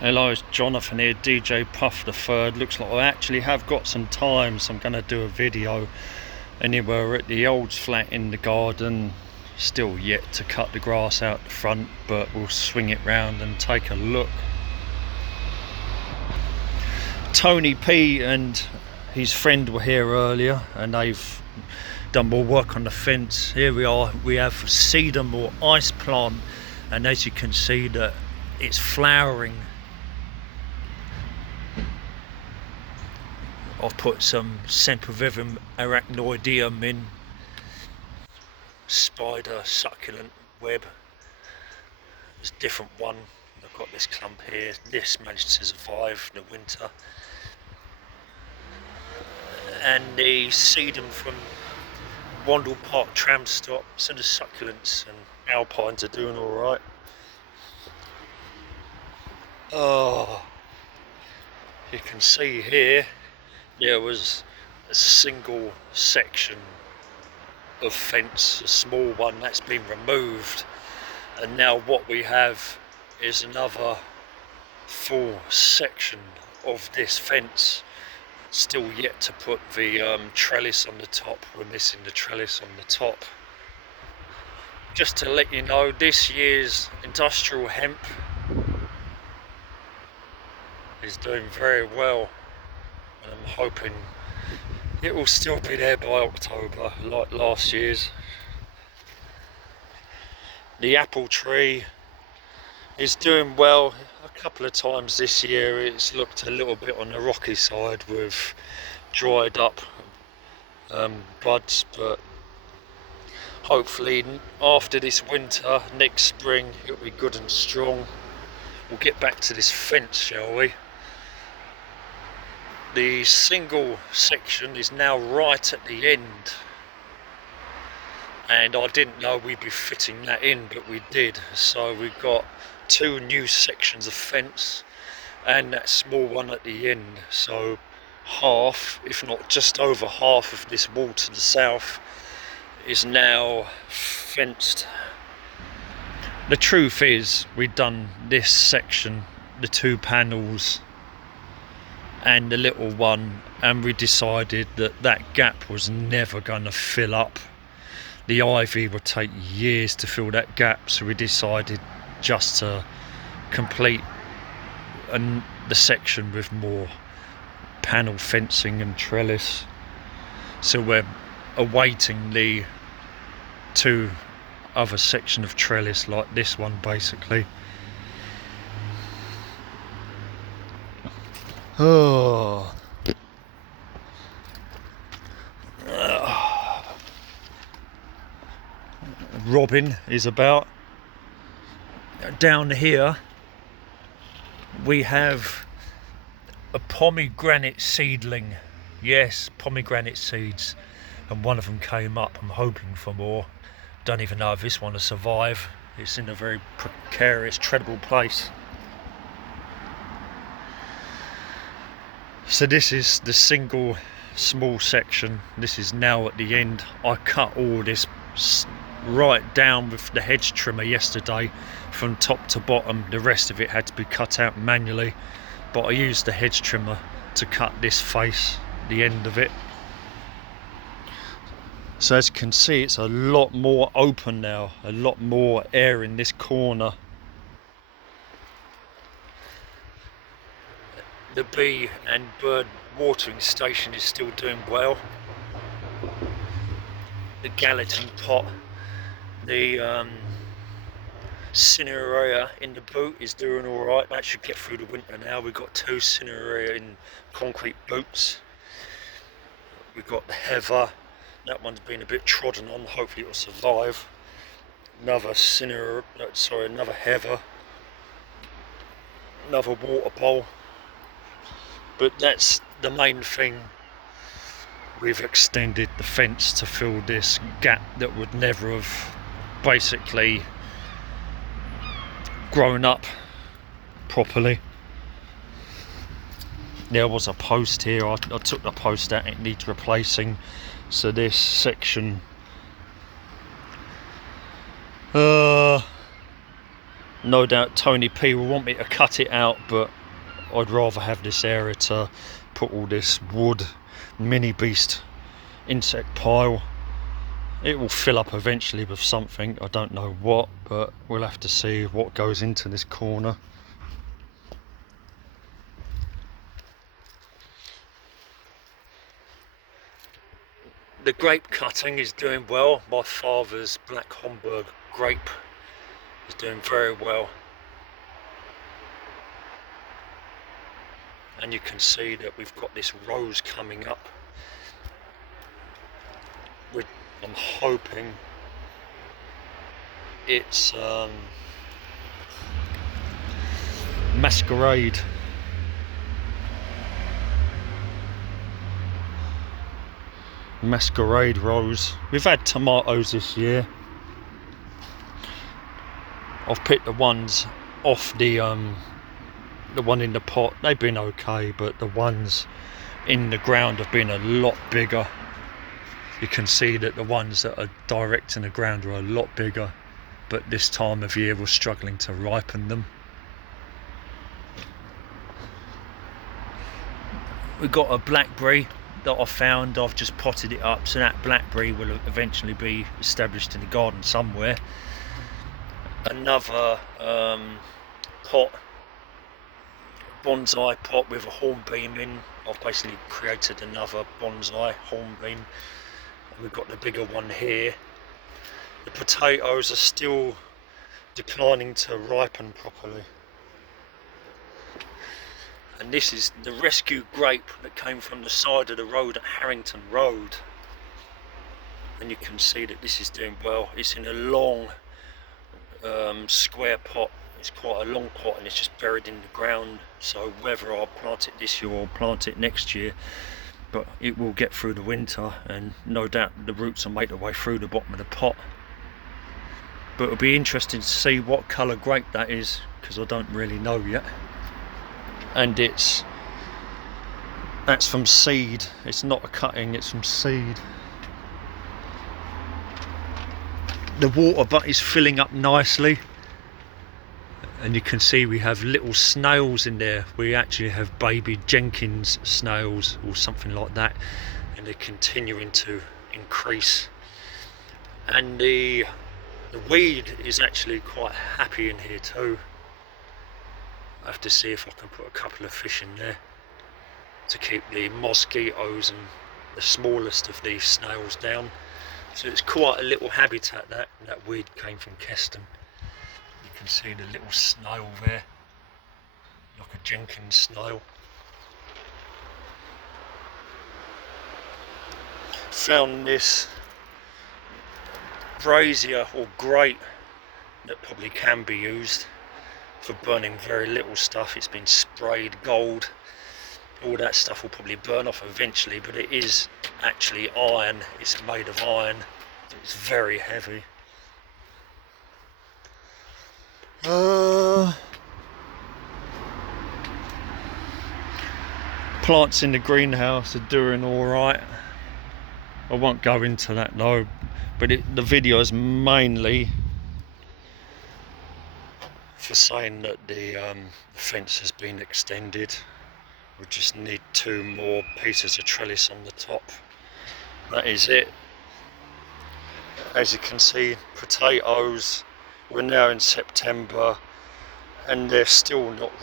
Hello, it's Jonathan here, DJ Puff the Third. Looks like I actually have got some time, so I'm going to do a video. Anyway, we're at the old flat in the garden. Still yet to cut the grass out the front, but we'll swing it round and take a look. Tony P and his friend were here earlier, and they've done more work on the fence. Here we are, we have sedum or ice plant, and as you can see that it's flowering. I've put some Sempervivum arachnoideum in, spider succulent web. There's a different one. I've got this clump here. This managed to survive the winter. And the sedum from Wandle Park tram stop. So the succulents and alpines are doing all right. Oh, you can see here there was a single section of fence, a small one, that's been removed, and now what we have is another full section of this fence. Still yet to put the trellis on the top. We're missing the trellis on the top. Just to let you know, this year's industrial hemp is doing very well, and I'm hoping it will still be there by October like last year's. The apple tree is doing well. A couple of times this year it's looked a little bit on the rocky side with dried up buds, but hopefully after this winter, next spring, it'll be good and strong. We'll get back to this fence, shall we? The single section is now right at the end, and I didn't know we'd be fitting that in, but we did. So we've got two new sections of fence and that small one at the end. So half, if not just over half, of this wall to the south is now fenced. The truth is, we've done this section, the two panels and the little one, and we decided that that gap was never going to fill up. The ivy would take years to fill that gap, so we decided just to complete the section with more panel fencing and trellis. So we're awaiting the two other section of trellis, like this one basically. Oh, Robin is about. Down here we have a pomegranate seedling. Yes, pomegranate seeds, and one of them came up. I'm hoping for more. Don't even know if this one will survive. It's in a very precarious, treadable place. So this is the single small section. This is now at the end. I cut all this right down with the hedge trimmer yesterday from top to bottom. The rest of it had to be cut out manually, but I used the hedge trimmer to cut this face, the end of it. So as you can see, it's a lot more open now, a lot more air in this corner. The bee and bird watering station is still doing well. The gallatin pot, the cineraria in the boot is doing all right. That should get through the winter now. We've got two cineraria in concrete boots. We've got the heather. That one's been a bit trodden on. Hopefully it will survive. Another another heather. Another water bowl. But that's the main thing. We've extended the fence to fill this gap that would never have basically grown up properly. There was a post here. I took the post out. It needs replacing. So this section No doubt Tony P will want me to cut it out, but I'd rather have this area to put all this wood mini beast insect pile. It will fill up eventually with something, I don't know what, but we'll have to see what goes into this corner. The grape cutting is doing well. My father's black Homburg grape is doing very well. And you can see that we've got this rose coming up. I'm hoping it's masquerade. Masquerade rose. We've had tomatoes this year. I've picked the ones off the one in the pot. They've been okay, but the ones in the ground have been a lot bigger. You can see that the ones that are direct in the ground are a lot bigger, but this time of year we're struggling to ripen them. We've got a blackberry that I found. I've just potted it up, so that blackberry will eventually be established in the garden somewhere. Another pot, bonsai pot with a hornbeam in. I've basically created another bonsai hornbeam. We've got the bigger one here. The potatoes are still declining to ripen properly. And this is the rescue grape that came from the side of the road at Harrington Road. And you can see that this is doing well. It's in a long square pot. It's quite a long pot and it's just buried in the ground. So whether I'll plant it this year or plant it next year, but it will get through the winter, and no doubt the roots will make their way through the bottom of the pot. But it'll be interesting to see what colour grape that is, because I don't really know yet. And that's from Seed. It's not a cutting, it's from Seed. The water butt is filling up nicely, and you can see we have little snails in there. We actually have baby Jenkins snails or something like that, and they're continuing to increase. And the weed is actually quite happy in here too. I have to see if I can put a couple of fish in there to keep the mosquitoes and the smallest of these snails down. So it's quite a little habitat. That weed came from Keston. You can see the little snail there, like a Jenkins snail. Found this brazier or grate that probably can be used for burning very little stuff. It's been sprayed gold. All that stuff will probably burn off eventually, but it is actually iron. It's made of iron. It's very heavy. Plants in the greenhouse are doing alright. I won't go into that though, but the video is mainly for saying that the fence has been extended. We just need 2 more pieces of trellis on the top. That is it. As you can see, potatoes, we're now in September and they're still not ready.